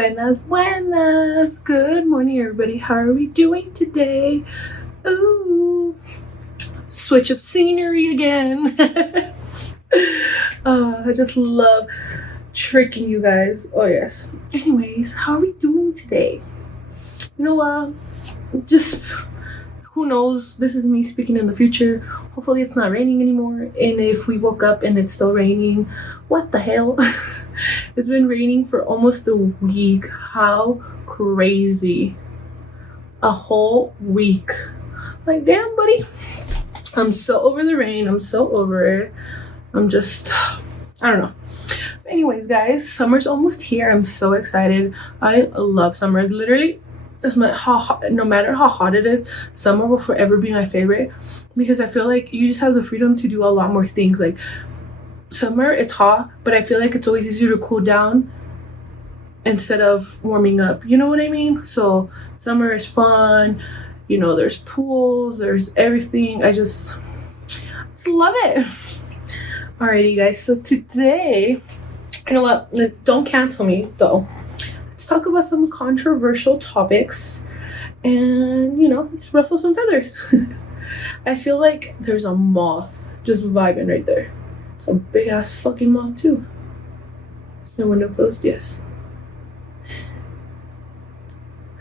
Buenas, buenas. Good morning, everybody. How are we doing today? Ooh, switch of scenery again. I just love tricking you guys. Oh, yes. Anyways, how are we doing today? You know what? Just who knows? This is me speaking in the future. Hopefully, it's not raining anymore. And if we woke up and it's still raining, what the hell? It's been raining for almost a week. How crazy. A whole week. Like, damn, buddy. I'm so over the rain. I'm so over it. I don't know. Anyways, guys, summer's almost here. I'm so excited. I love summer. Literally, no matter how hot it is, summer will forever be my favorite because I feel like you just have the freedom to do a lot more things. Like, summer, it's hot, but I feel like it's always easier to cool down instead of warming up. You know what I mean? So summer is fun. You know, there's pools, there's everything. I just love it. Alrighty, guys. So today, you know what? Don't cancel me, though. Let's talk about some controversial topics and, let's ruffle some feathers. I feel like there's a moth just vibing right there. It's a big ass fucking moth, too. No window closed, yes.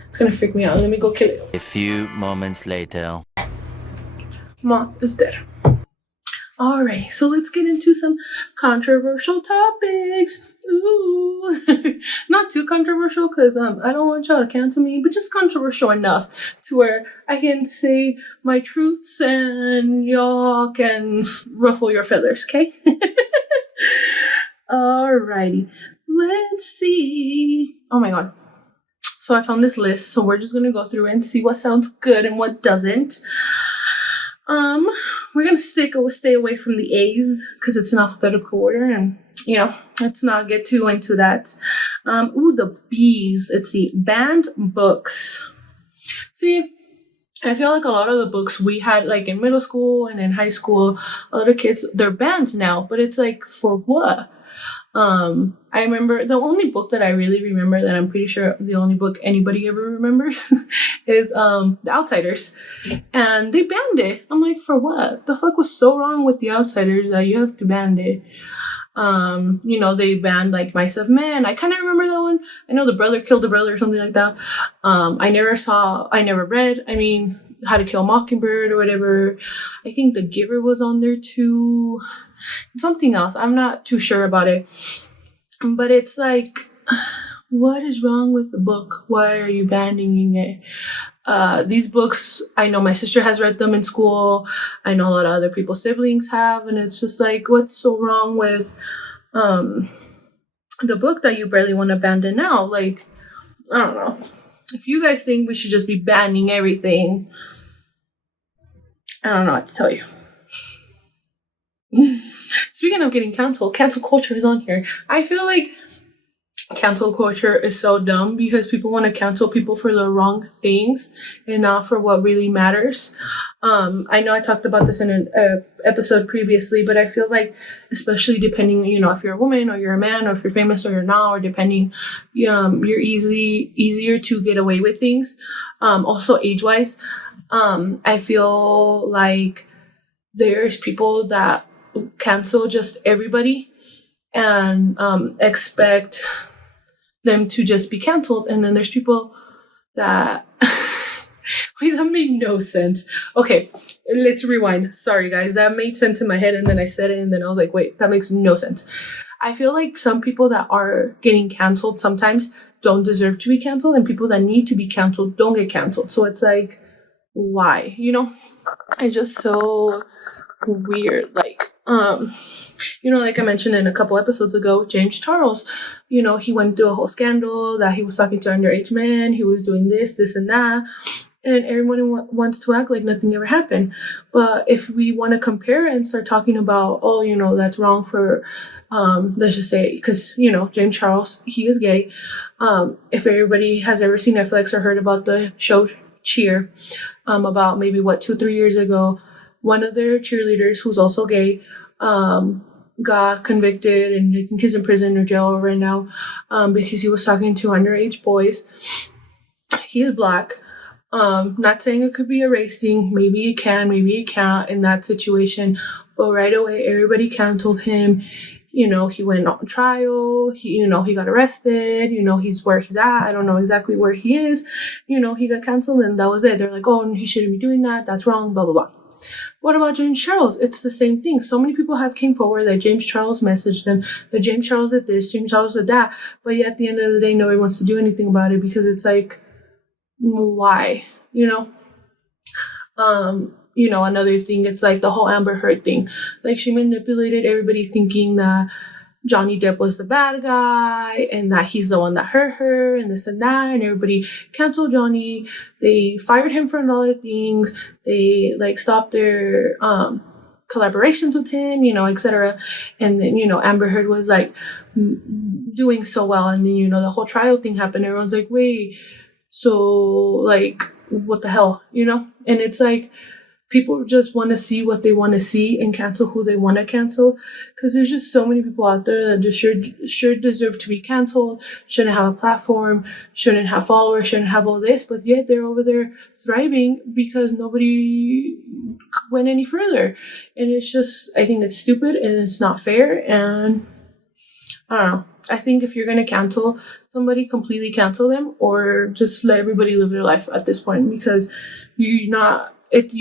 It's gonna freak me out. Let me go kill it. A few moments later. Moth is dead. Alright, so let's get into some controversial topics. Ooh. Not too controversial because I don't want y'all to cancel me, but just controversial enough to where I can say my truths and y'all can ruffle your feathers, okay? Alrighty, let's see. Oh my god. So I found this list, so we're just gonna go through and see what sounds good and what doesn't. We're gonna stay away from the A's because it's in alphabetical order, and let's not get too into that. The B's. Let's see, banned books. See, I feel like a lot of the books we had, like in middle school and in high school, a lot of kids, they're banned now. But it's like, for what? I remember the only book that I really remember, that I'm pretty sure the only book anybody ever remembers is The Outsiders, and they banned it. I'm like, for what? The fuck was so wrong with The Outsiders that you have to ban it? They banned like Mice of Men. I kind of remember that one. I know The Brother Killed the Brother or something like that. I never read. How to Kill a Mockingbird or whatever. I think The Giver was on there too. Something else. I'm not too sure about it. But it's like, what is wrong with the book? Why are you banning it? These books, I know my sister has read them in school. I know a lot of other people's siblings have. And it's just like, what's so wrong with the book that you barely want to abandon now? Like, I don't know. If you guys think we should just be banning everything, I don't know what to tell you. Speaking of getting canceled, cancel culture is on here. I feel like cancel culture is so dumb because people want to cancel people for the wrong things and not for what really matters. I know I talked about this in an episode previously, but I feel like, especially depending, if you're a woman or you're a man or if you're famous or you're not, or depending, you're easier to get away with things. Also age-wise, I feel like there's people that cancel just everybody and expect them to just be canceled, and then there's people that wait, that made no sense. Okay, let's rewind. Sorry guys, that made sense in my head and then I said it and then I was like, wait, that makes no sense. I feel like some people that are getting canceled sometimes don't deserve to be canceled, and people that need to be canceled don't get canceled. So it's like, why? It's just so weird. Like, like I mentioned in a couple episodes ago, James Charles, he went through a whole scandal that he was talking to underage men, he was doing this and that, and everyone wants to act like nothing ever happened. But if we want to compare and start talking about, that's wrong for, let's just say, because, James Charles, he is gay. If everybody has ever seen Netflix or heard about the show Cheer, about maybe 2-3 years ago, one of their cheerleaders who's also gay got convicted, and I think he's in prison or jail right now, because he was talking to underage boys. He is black. Not saying it could be a race thing. Maybe it can, maybe it can't in that situation. But right away, everybody canceled him. You know, he went on trial. He got arrested. He's where he's at. I don't know exactly where he is. He got canceled, and that was it. They're like, oh, he shouldn't be doing that. That's wrong, blah, blah, blah. What about James Charles? It's the same thing. So many people have came forward that James Charles messaged them, that James Charles did this, James Charles did that. But yet at the end of the day, nobody wants to do anything about it because it's like, why? Another thing, it's like the whole Amber Heard thing. Like, she manipulated everybody thinking that Johnny Depp was the bad guy and that he's the one that hurt her and this and that, and everybody canceled Johnny. They fired him for a lot of things. They stopped their collaborations with him, etc. And then Amber Heard was doing so well, and then the whole trial thing happened. Everyone's like, wait, so what the hell, and it's like, people just want to see what they want to see and cancel who they want to cancel, because there's just so many people out there that just sure deserve to be canceled, shouldn't have a platform, shouldn't have followers, shouldn't have all this, but yet they're over there thriving because nobody went any further. And it's just, I think it's stupid and it's not fair. And I don't know. I think if you're going to cancel somebody, completely cancel them, or just let everybody live their life at this point, because you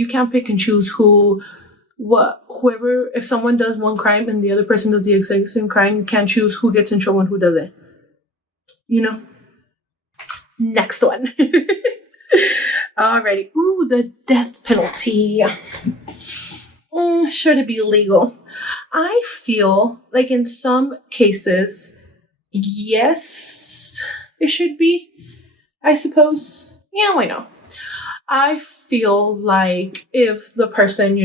can't pick and choose whoever, if someone does one crime and the other person does the exact same crime, you can't choose who gets in trouble and who doesn't. Next one. Alrighty. Ooh, the death penalty. Should it be legal? I feel like in some cases, yes, it should be. I suppose. Yeah, why not? I feel like if the person,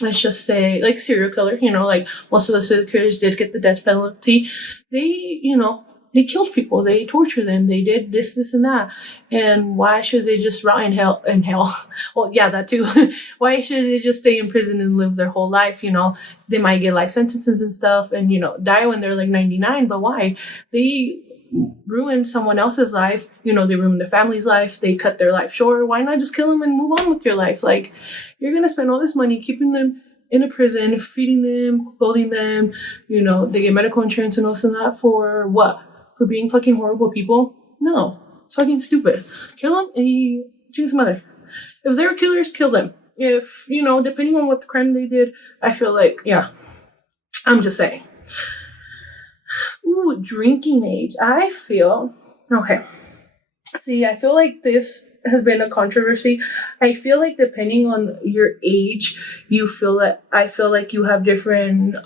let's just say, like, serial killer, most of the serial killers did get the death penalty. They killed people, they tortured them, they did this, and that. And why should they just rot in hell? Well, yeah, that too. Why should they just stay in prison and live their whole life? They might get life sentences and stuff and, die when they're 99, but why? They ruin someone else's life, they ruin their family's life, they cut their life short. Why not just kill them and move on with your life? Like, you're gonna spend all this money keeping them in a prison, feeding them, clothing them, they get medical insurance and all this and that, for what? For being fucking horrible people? No, it's fucking stupid. Kill them and you choose mother. If they're killers, kill them. If, depending on what the crime they did, I feel like, yeah, I'm just saying. Ooh, drinking age. I feel, okay. See, I feel like this has been a controversy. I feel like depending on your age, I feel like you have different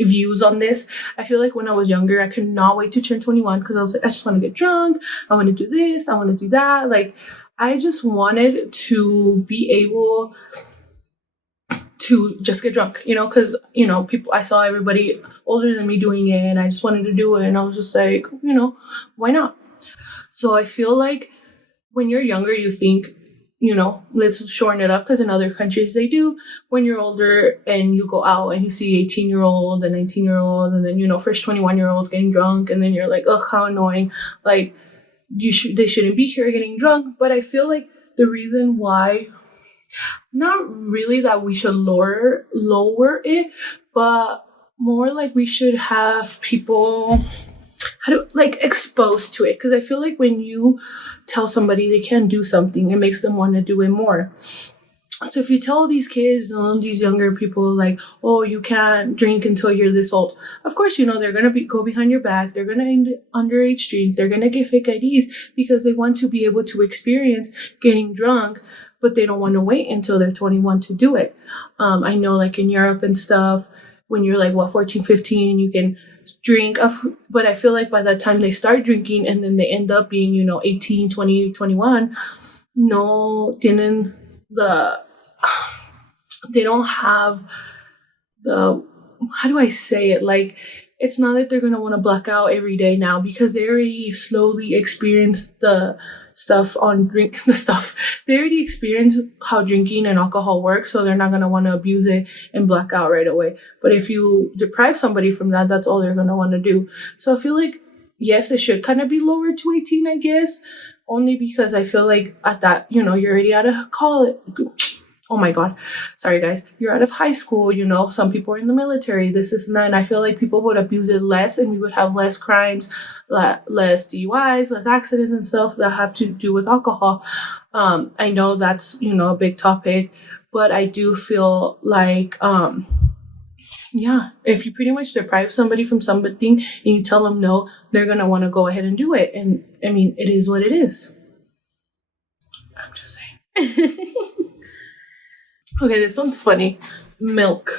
views on this. I feel like when I was younger, I could not wait to turn 21 because I was like, I just want to get drunk. I want to do this. I want to do that. Like, I just wanted to be able to just get drunk, because, people, I saw everybody older than me doing it, and I just wanted to do it, and I was just like, why not? So I feel like when you're younger, you think, let's shorten it up, because in other countries they do. When you're older and you go out and you see 18-year-old and 19-year-old, and then, first 21-year-old getting drunk, and then you're like, ugh, how annoying. Like, they shouldn't be here getting drunk. But I feel like the reason why, not really that we should lower it, but more like we should have people exposed to it. Because I feel like when you tell somebody they can't do something, it makes them want to do it more. So if you tell these kids, these younger people, like, oh, you can't drink until you're this old, of course, they're going to go behind your back. They're going to underage drink. They're going to get fake IDs because they want to be able to experience getting drunk, but they don't want to wait until they're 21 to do it. I know, like, in Europe and stuff, when you're 14, 15, you can drink. But I feel like by the time they start drinking and then they end up being, 18, 20, 21, they don't have the, how do I say it? Like, it's not that they're going to want to black out every day now, because they already slowly experienced the stuff on drink the stuff. They already experienced how drinking and alcohol works, so they're not gonna want to abuse it and black out right away. But if you deprive somebody from that, that's all they're gonna want to do. So I feel like yes, it should kind of be lowered to 18, I guess, only because I feel like at that, you're already out of college. Oh my God. Sorry, guys. You're out of high school, some people are in the military, this and that. And I feel like people would abuse it less and we would have less crimes, less DUIs, less accidents and stuff that have to do with alcohol. I know that's, a big topic, but I do feel like, yeah, if you pretty much deprive somebody from something and you tell them no, they're going to want to go ahead and do it. And I mean, it is what it is. I'm just saying. Okay, this one's funny. Milk.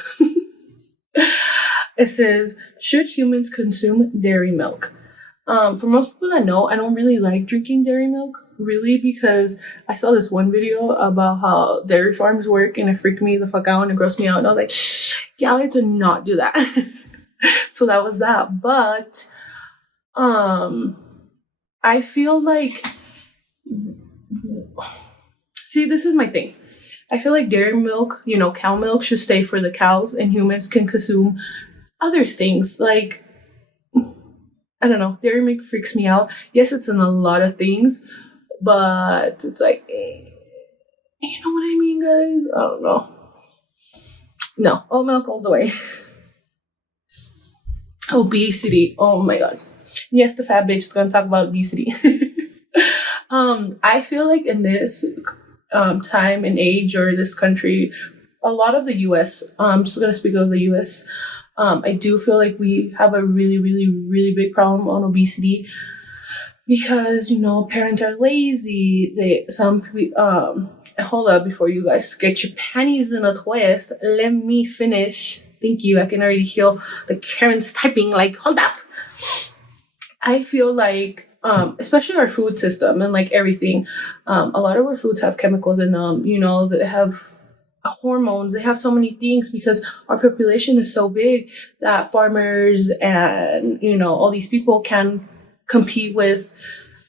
It says, should humans consume dairy milk? For most people that know, I don't really like drinking dairy milk, really, because I saw this one video about how dairy farms work and it freaked me the fuck out and it grossed me out. And I was like, yeah, I like to not do that. So that was that. But I feel like, see, this is my thing. I feel like dairy milk, cow milk should stay for the cows and humans can consume other things. Like, I don't know, dairy milk freaks me out. Yes, it's in a lot of things, but it's like, you know what I mean, guys? I don't know. No, all milk all the way. Obesity. Oh my God. Yes, the fat bitch is gonna talk about obesity. I feel like in this time and age or this country, a lot of the US, I'm just going to speak of the US, I do feel like we have a really, really, really big problem on obesity because, parents are lazy. Hold up before you guys get your panties in a twist. Let me finish. Thank you. I can already hear the Karen's typing like, hold up. I feel like especially our food system and like everything, a lot of our foods have chemicals in them, that have hormones, they have so many things because our population is so big that farmers and all these people can compete with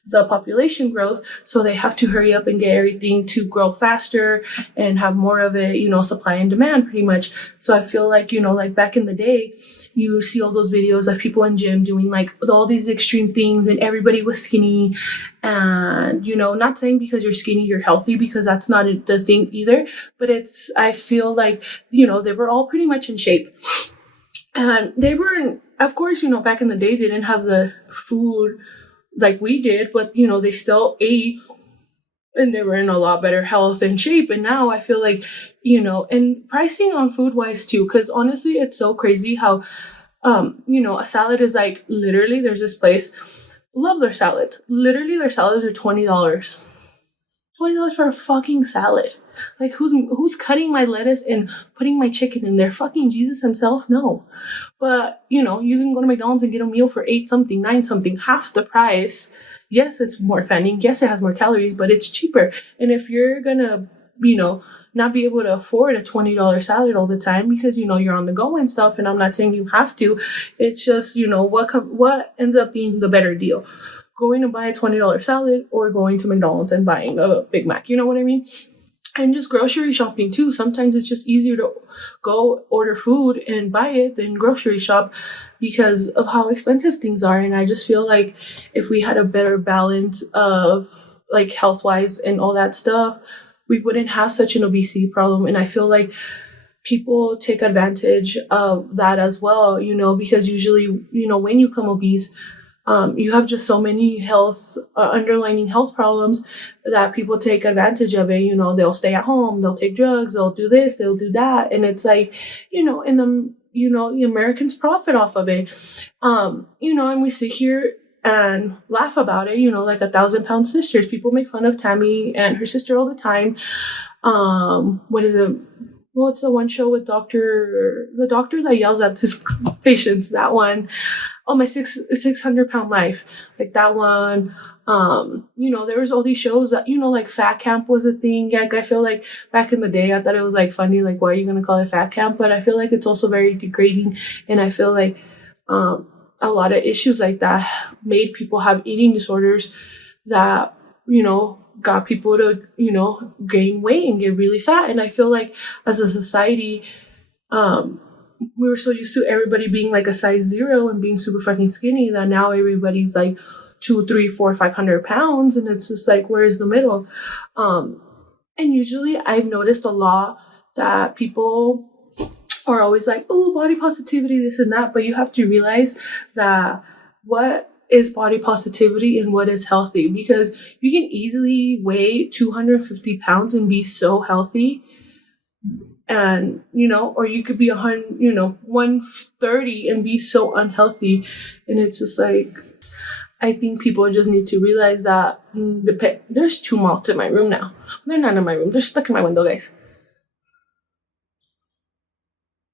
the population growth, so they have to hurry up and get everything to grow faster and have more of it, supply and demand pretty much. So I feel like, like back in the day, you see all those videos of people in gym doing like all these extreme things and everybody was skinny, and not saying because you're skinny you're healthy, because that's not the thing either, but I feel like they were all pretty much in shape, and they weren't, of course, back in the day they didn't have the food like we did, but they still ate and they were in a lot better health and shape. And now I feel like, and pricing on food wise too, because honestly it's so crazy how a salad is like, literally, there's this place, love their salads, literally their salads are $20 for a fucking salad. Like, who's cutting my lettuce and putting my chicken in there? Fucking Jesus himself? No. But, you can go to McDonald's and get a meal for 8 something, 9 something, half the price. Yes, it's more fattening. Yes, it has more calories, but it's cheaper. And if you're gonna, not be able to afford a $20 salad all the time because, you're on the go and stuff, and I'm not saying you have to, it's just, what ends up being the better deal? Going to buy a $20 salad or going to McDonald's and buying a Big Mac, you know what I mean? And just grocery shopping too. Sometimes it's just easier to go order food and buy it than grocery shop because of how expensive things are. And I just feel like if we had a better balance of like health-wise and all that stuff, we wouldn't have such an obesity problem. And I feel like people take advantage of that as well, because usually, when you become obese, you have just so many underlying health problems that people take advantage of it. They'll stay at home, they'll take drugs, they'll do this, they'll do that. And it's like, and the Americans profit off of it. And we sit here and laugh about it, like 1,000-pound sisters. People make fun of Tammy and her sister all the time. What is it? Well, it's the one show with the doctor that yells at his patients, that one. Oh, my 600-pound life, like that one. There was all these shows that, like Fat Camp was a thing. Yeah, I feel like back in the day, I thought it was like funny, like, why are you going to call it Fat Camp? But I feel like it's also very degrading. And I feel like a lot of issues like that made people have eating disorders that, got people to, gain weight and get really fat. And I feel like as a society, we were so used to everybody being like a size 0 and being super fucking skinny that now everybody's like 2, 3, 4, 500 pounds, and it's just like, where's the middle? And usually I've noticed a lot that people are always like, oh, body positivity, this and that, but you have to realize that what is body positivity and what is healthy, because you can easily weigh 250 pounds and be so healthy, and or you could be 130 and be so unhealthy. And it's just like, I think people just need to realize that there's 2 moths in my room now. They're not in my room, they're stuck in my window, guys.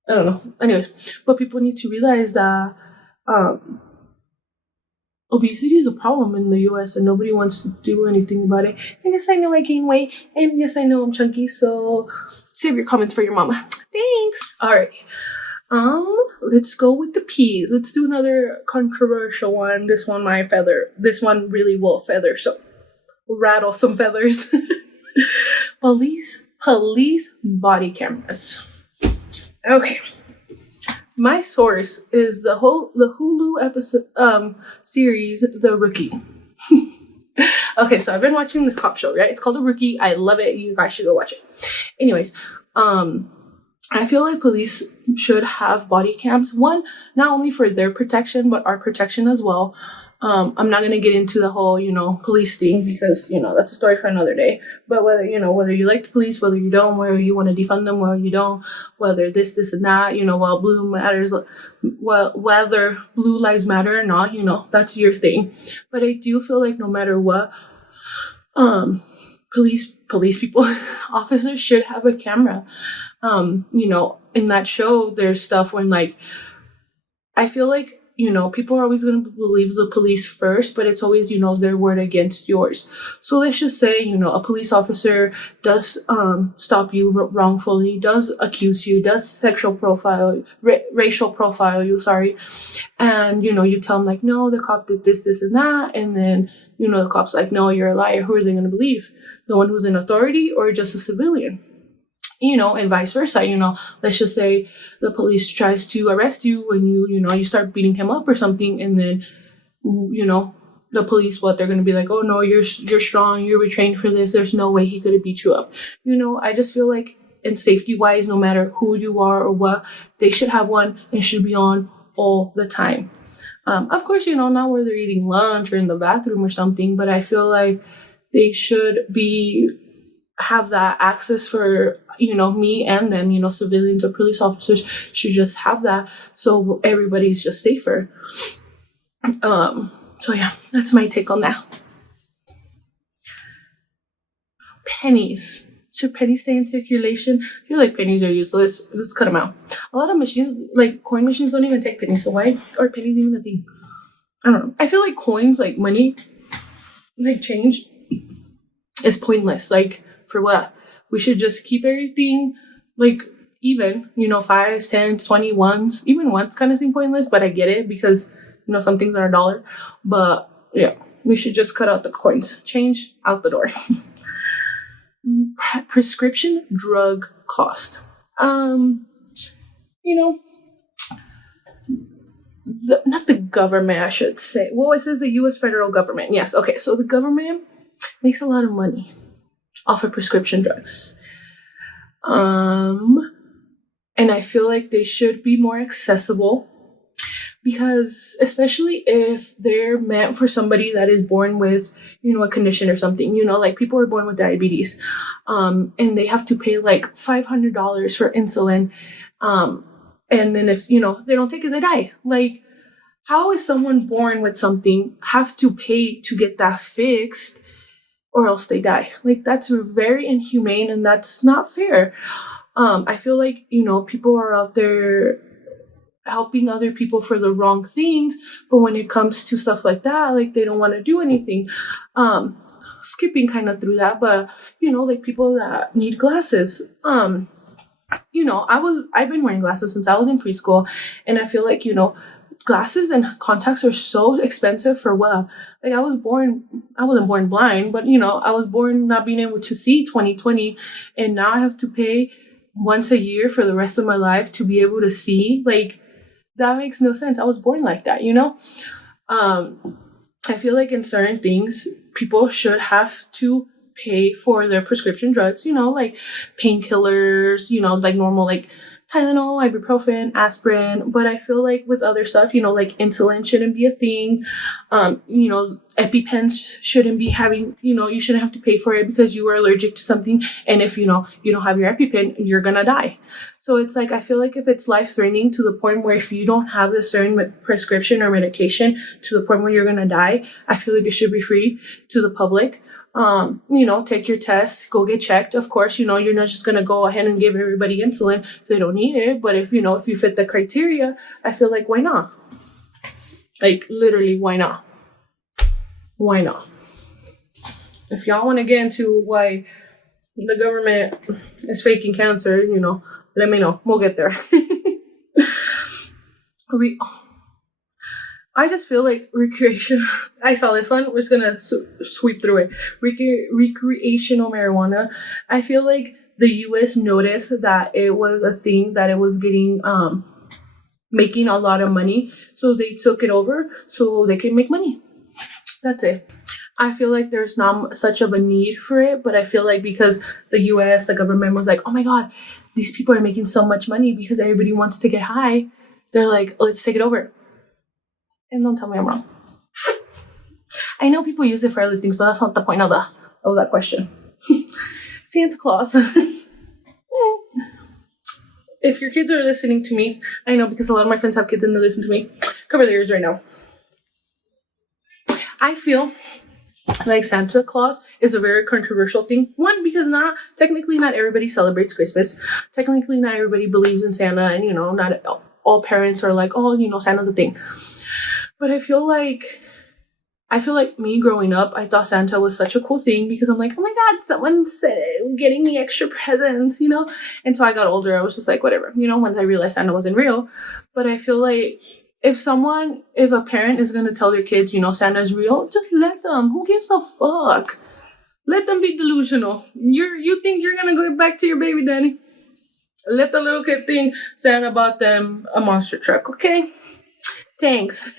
I don't know. Anyways, but people need to realize that obesity is a problem in the US and nobody wants to do anything about it. And yes, I know I gain weight, and yes, I know I'm chunky, so save your comments for your mama. Thanks. Alright. Let's go with the peas. Let's do another controversial one. This one really will feather, so rattle some feathers. Police body cameras. Okay. My source is the Hulu episode series The Rookie. Okay, so I've been watching this cop show, right? It's called The Rookie. I love it. You guys should go watch it. Anyways, I feel like police should have body cams. One, not only for their protection, but our protection as well. I'm not gonna get into the whole, police thing, because, that's a story for another day. But whether you like the police, whether you don't, whether you want to defund them, whether you don't, whether this and that, while whether blue lives matter or not, that's your thing. But I do feel like no matter what, police people, officers should have a camera. In that show, there's stuff when, like, I feel like, people are always going to believe the police first, but it's always, their word against yours. So let's just say, a police officer does stop you wrongfully, does accuse you, does racial profile you, and, you tell them, like, no, the cop did this, and that, and then, the cop's like, no, you're a liar. Who are they going to believe? The one who's in authority or just a civilian? And vice versa. Let's just say the police tries to arrest you when you start beating him up or something, and then, the police, they're going to be like, oh no, you're strong, you're retrained for this, there's no way he could have beat you up. I just feel like, in safety wise, no matter who you are or what, they should have one and should be on all the time. Of course, not where they're eating lunch or in the bathroom or something, but I feel like they should have that access for, me and them, civilians or police officers should just have that, so everybody's just safer. So yeah, that's my take on that. Pennies. Should pennies stay in circulation? I feel like pennies are useless. Let's cut them out. A lot of machines, like coin machines, don't even take pennies, so why are pennies even a thing? I don't know. I feel like coins, like money, like change, is pointless. Like, for what? We should just keep everything like even, 5s, 10s, 21s, even ones kind of seem pointless, but I get it because, some things are $1. But yeah, we should just cut out the coins. Change out the door. Prescription drug cost. Not the government, I should say. Well, it says the U.S. federal government. Yes, okay. So the government makes a lot of money off of prescription drugs. And I feel like they should be more accessible, because especially if they're meant for somebody that is born with, a condition or something, like people are born with diabetes, and they have to pay like $500 for insulin. And then if, they don't take it, they die. Like, how is someone born with something have to pay to get that fixed, or else they die? Like, that's very inhumane, and that's not fair. I feel like, people are out there helping other people for the wrong things, but when it comes to stuff like that, like, they don't want to do anything. Skipping kind of through that, but, like people that need glasses. I've been wearing glasses since I was in preschool, and I feel like, glasses and contacts are so expensive for what? Like I wasn't born blind, but I was born not being able to see 20/20, and now I have to pay once a year for the rest of my life to be able to see. Like that makes no sense. I was born like that, I feel like in certain things, people should have to pay for their prescription drugs, like painkillers, like normal, like Tylenol, ibuprofen, aspirin. But I feel like with other stuff, like insulin shouldn't be a thing. EpiPens shouldn't be having, you shouldn't have to pay for it because you are allergic to something. And if, you don't have your EpiPen, you're going to die. So it's like, I feel like if it's life threatening to the point where if you don't have the certain prescription or medication to the point where you're going to die, I feel like it should be free to the public. Take your test, go get checked. Of course, you're not just going to go ahead and give everybody insulin if they don't need it. But if you fit the criteria, I feel like, why not? Like, literally, why not? Why not? If y'all want to get into why the government is faking cancer, let me know. We'll get there. I just feel like recreation. I saw this one. We're just gonna sweep through it. Recreational marijuana. I feel like the U.S. noticed that it was a thing that it was getting making a lot of money, so they took it over so they can make money. That's it. I feel like there's not such of a need for it, but I feel like because the U.S., the government was like, oh my God, these people are making so much money because everybody wants to get high. They're like, let's take it over. And don't tell me I'm wrong. I know people use it for other things, but that's not the point of that question. Santa Claus. If your kids are listening to me, I know because a lot of my friends have kids and they listen to me. Cover their ears right now. I feel like Santa Claus is a very controversial thing. One, because technically not everybody celebrates Christmas. Technically not everybody believes in Santa, and not all parents are like, oh, Santa's a thing. But I feel like me growing up, I thought Santa was such a cool thing because I'm like, oh my God, someone's getting me extra presents, And so I got older, I was just like, whatever, once I realized Santa wasn't real. But I feel like if a parent is going to tell their kids, Santa's real, just let them. Who gives a fuck? Let them be delusional. You think you're going to go back to your baby daddy? Let the little kid think Santa bought them a monster truck, okay? Thanks.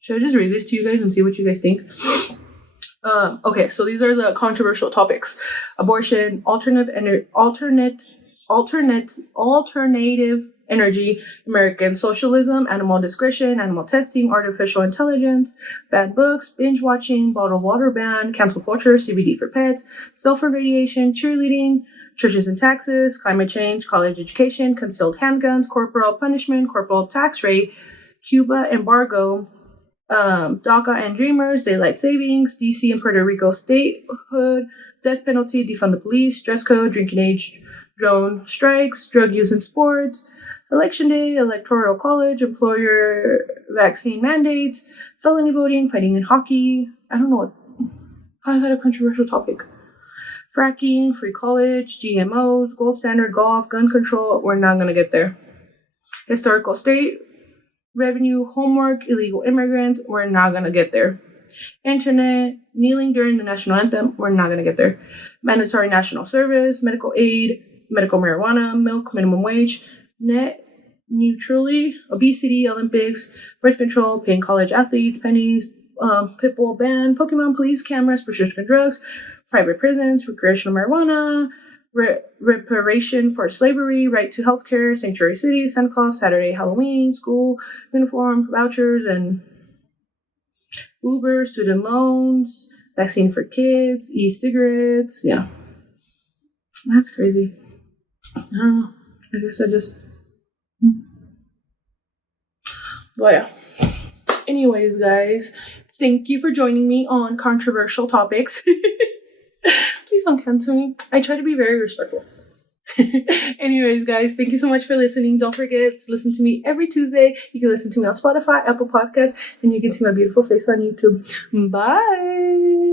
Should I just read this to you guys and see what you guys think? Okay, so these are the controversial topics: abortion, alternative energy, American socialism, animal discretion, animal testing, artificial intelligence, banned books, binge watching, bottled water ban, cancel culture, CBD for pets, self-irradiation, cheerleading, churches and taxes, climate change, college education, concealed handguns, corporal punishment, corporal tax rate, Cuba embargo, DACA and Dreamers, daylight savings, DC and Puerto Rico statehood, death penalty, defund the police, dress code, drinking age, drone strikes, drug use in sports, election day, electoral college, employer vaccine mandates, felony voting, fighting in hockey. I don't know. How is that a controversial topic? Fracking, free college, GMOs, gold standard golf, gun control. We're not going to get there. Historical state, revenue, homework, illegal immigrants. We're not going to get there. Internet, kneeling during the national anthem. We're not going to get there. Mandatory national service, medical aid, medical marijuana, milk, minimum wage, net neutrally, obesity, Olympics, birth control, paying college athletes, pennies, pitbull ban, Pokemon, police cameras, prescription drugs, private prisons, recreational marijuana, reparation for slavery, right to healthcare, sanctuary cities, Santa Claus, Saturday, Halloween, school, uniform, vouchers, and Uber, student loans, vaccine for kids, e-cigarettes. Yeah. That's crazy. I don't know. I guess But yeah. Anyways, guys, thank you for joining me on controversial topics. Please don't cancel me. I try to be very respectful. Anyways, guys, thank you so much for listening. Don't forget to listen to me every Tuesday. You can listen to me on Spotify, Apple Podcasts, and you can see my beautiful face on YouTube. Bye.